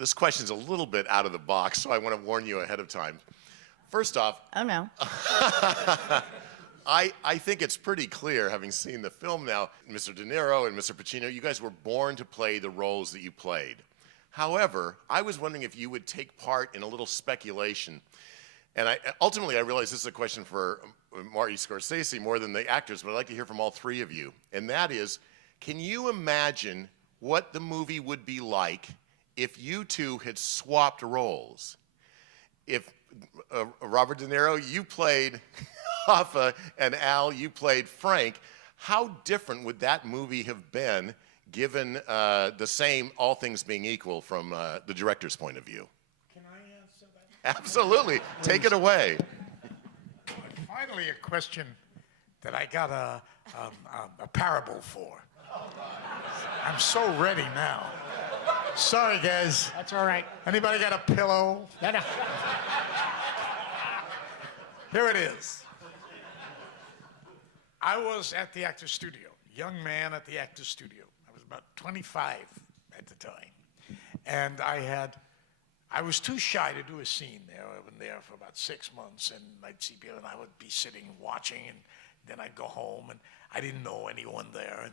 this question's a little bit out of the box, so I want to warn you ahead of time. First off, Oh, no. I think it's pretty clear, having seen the film now, Mr. De Niro and Mr. Pacino, you guys were born to play the roles that you played. However, I was wondering if you would take part in a little speculation. And ultimately, I realize this is a question for Marty Scorsese more than the actors, but I'd like to hear from all three of you. And that is, can you imagine what the movie would be like if you two had swapped roles? If Robert De Niro, you played Hoffa, and Al, you played Frank, how different would that movie have been given the same, all things being equal, from the director's point of view? Can I answer that? Absolutely. Take it away. Finally, a question that I got a parable for. I'm so ready now. Sorry, guys. That's all right. Anybody got a pillow? No, no. Here it is. I was at the Actors Studio, young man at the Actors Studio. I was about 25 at the time. And I was too shy to do a scene there. I've been there for about 6 months, and I'd see people, and I would be sitting and watching, and then I'd go home, and I didn't know anyone there.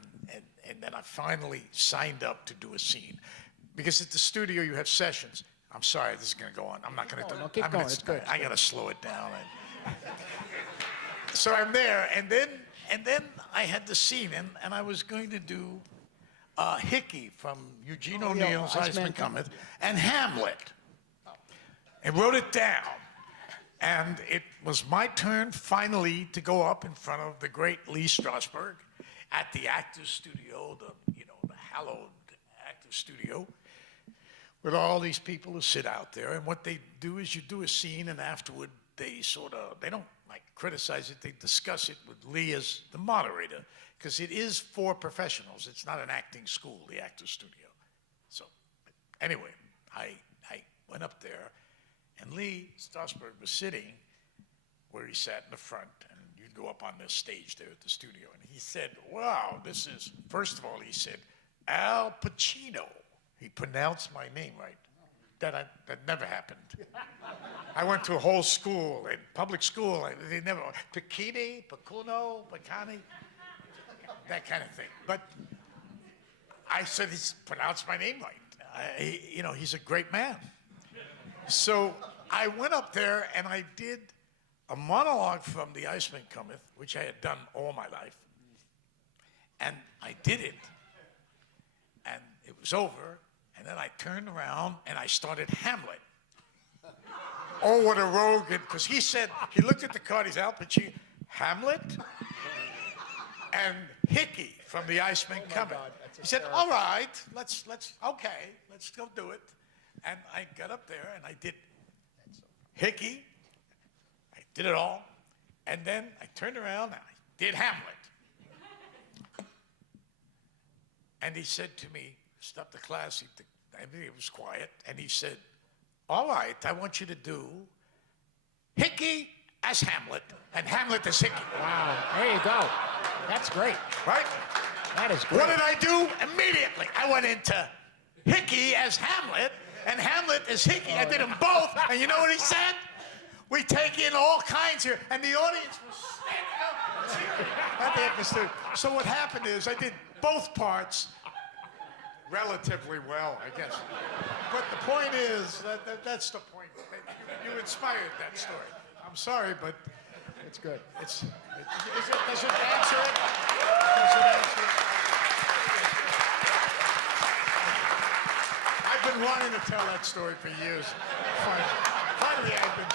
And then I finally signed up to do a scene. Because at the studio, you have sessions. I'm sorry, this is going to go on. I'm not going to do it. No, keep going. It's good. I got to slow it down. So I'm there, and then I had the scene, and I was going to do Hickey from Eugene O'Neill's Iceman Cometh, and Hamlet, and wrote it down. And it was my turn finally to go up in front of the great Lee Strasberg at the Actors Studio, the hallowed Actors Studio, with all these people who sit out there. And what they do is you do a scene, and afterward they don't like criticize it, they discuss it with Lee as the moderator, because it is for professionals. It's not an acting school, the Actors Studio. So anyway, I went up there, and Lee Strasberg was sitting where he sat in the front, and you'd go up on this stage there at the studio, and he said, wow, this is, first of all, he said, Al Pacino. He pronounced my name right. That never happened. I went to a whole school, in public school, they never, Pacini, Pacuno, Pacani, that kind of thing. But I said, he's pronounced my name right. He's a great man. So I went up there and I did a monologue from The Iceman Cometh, which I had done all my life. And I did it, and it was over. And then I turned around and I started Hamlet. Oh, what a rogue, because he said, he looked at the card, he's Al Pacino, Hamlet, and Hickey from The Iceman Cometh. He said, all right, let's go do it. And I got up there and I did Hickey, I did it all, and then I turned around and I did Hamlet. And he said to me, stopped the class, it was quiet, and he said, all right, I want you to do Hickey as Hamlet, and Hamlet as Hickey. Wow, there you go. That's great. Right? That is great. What did I do? Immediately, I went into Hickey as Hamlet, and Hamlet as Hickey. I did them both, and you know what he said? We take in all kinds here, and the audience was standing up. I think it's the- So what happened is I did both parts relatively well, I guess. But the point is, that's the point. You inspired that story. I'm sorry, but It's good. does it answer it? Does it answer it? I've been wanting to tell that story for years. Finally, I've been